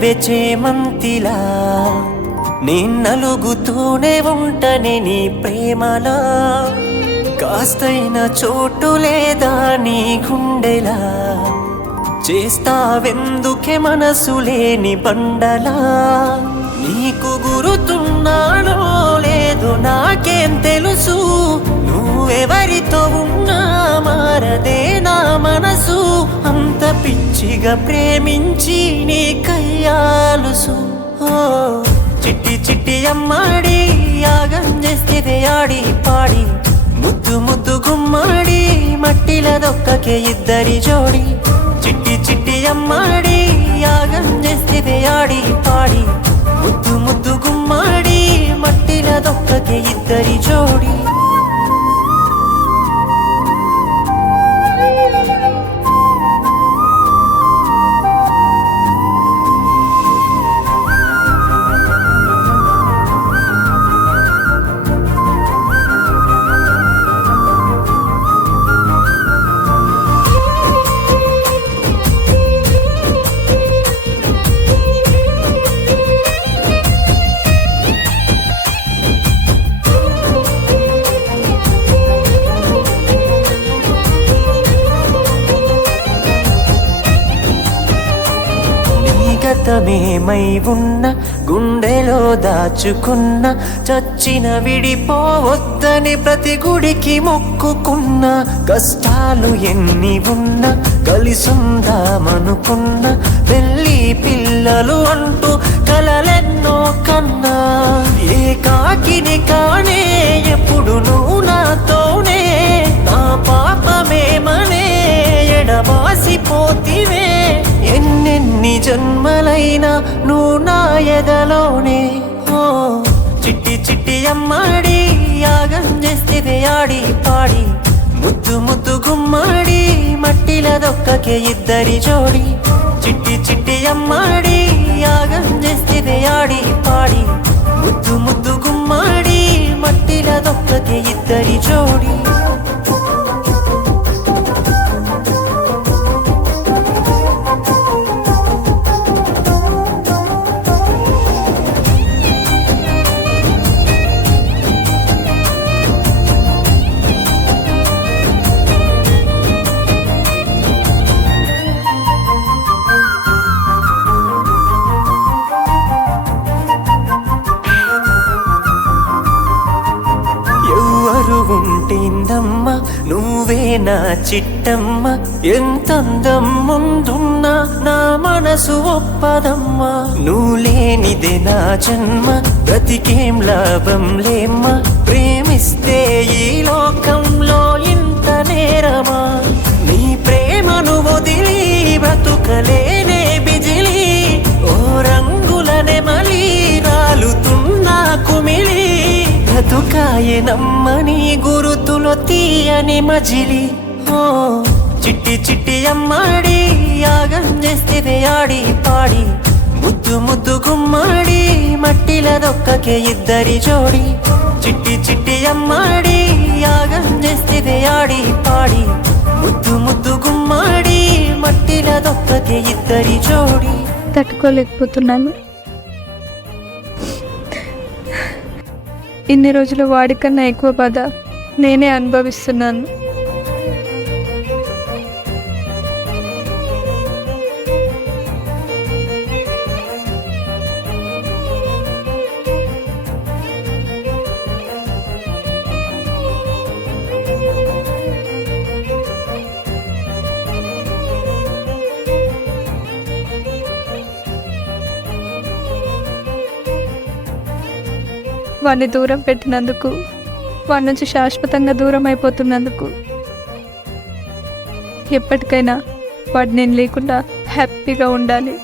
నవ్వినవే చేమంతిలా నలుగుతూనే ఉంటనే నీ ప్రేమలా కాస్తైన చోటు లేదా నీ గుండెలా చేస్తావెందుకే మనసు లేని బండలా నీకు గురుతున్నానో లేదో నాకేం తెలుసు నువ్వెవరితో ఉన్నా మారదే నా మనసు అంత పిచ్చిగా ప్రేమించి నీ కయ్యాలుసు చిట్టి చిట్టి అమ్మాడి యాగం చేస్తే ఆడి పాడి ముద్దు ముద్దు గుమ్మాడి మట్టిల దొక్కకే ఇద్దరి జోడి చిట్టి చిట్టి అమ్మాడి యాగం చేస్తే ఆడి పాడి ముద్దు ముద్దు గుమ్మాడి మట్టిల దొక్కకే ఇద్దరి జోడి గతమేమై ఉన్న గుండెలో దాచుకున్న చచ్చిన విడిపోవద్దని ప్రతి గుడికి మొక్కుకున్న కష్టాలు ఎన్ని ఉన్నా కలిసుందామనుకున్న పెళ్ళి పిల్లలు అంటూ కలలెన్నో కన్నా ఏకాకిని కానే ఎప్పుడు నువ్వు నాతోనే నా పాపమేమనే ఎడబాసిపోతివే ఎన్నెన్ని జన్మలైనా నువ్వు నా ఎదలోనే చిట్టి చిట్టి అమ్మాడి యాగం చేస్తే ఆడి పాడి ముద్దు ముద్దు గుమ్మాడి మట్టిల దొక్కకే ఇద్దరి జోడి చిట్టి చిట్టి అమ్మాడి యాగం చేస్తే ఆడి పాడి ముద్దు ముద్దు గుమ్మాడి మట్టిల దొక్కకే ఇద్దరి జోడి ఉంటేందమ్మ నువ్వే నా చిట్టమ్మ ఎంతందం ముందున్నా నా మనసు ఒప్పదమ్మా నువ్వు లేనిదే నా జన్మ బ్రతికేం లాభం లేమ్మ ప్రేమిస్తే ఈ లోకంలో ఇంత నేరమా నీ ప్రేమను వదిలి బ్రతుకలేనే బిజిలి ఓ రంగులనే మలి రాలుతున్నా కుమిలి బ్రతుకాయే నమ్మని గురుతులో తీయని మజిలి చిట్టి చిట్టి అమ్మాడి యాగం చేస్తే ఆడి పాడి ముద్దు ముద్దు గుమ్మాడి మట్టిల దొక్కకే ఇద్దరి జోడి చిట్టి చిట్టి అమ్మాడి యాగం చేస్తే ఆడి పాడి ముద్దు ముద్దు గుమ్మాడి మట్టిల దొక్కకే ఇద్దరి జోడి తట్టుకోలేకపోతున్నాను ఇన్ని రోజులు వాడికన్నా ఎక్కువ బాధ నేనే అనుభవిస్తున్నాను వాడిని దూరం పెట్టినందుకు వాడి నుంచి శాశ్వతంగా దూరం అయిపోతున్నందుకు ఎప్పటికైనా వాడు నేను లేకుండా హ్యాపీగా ఉండాలి.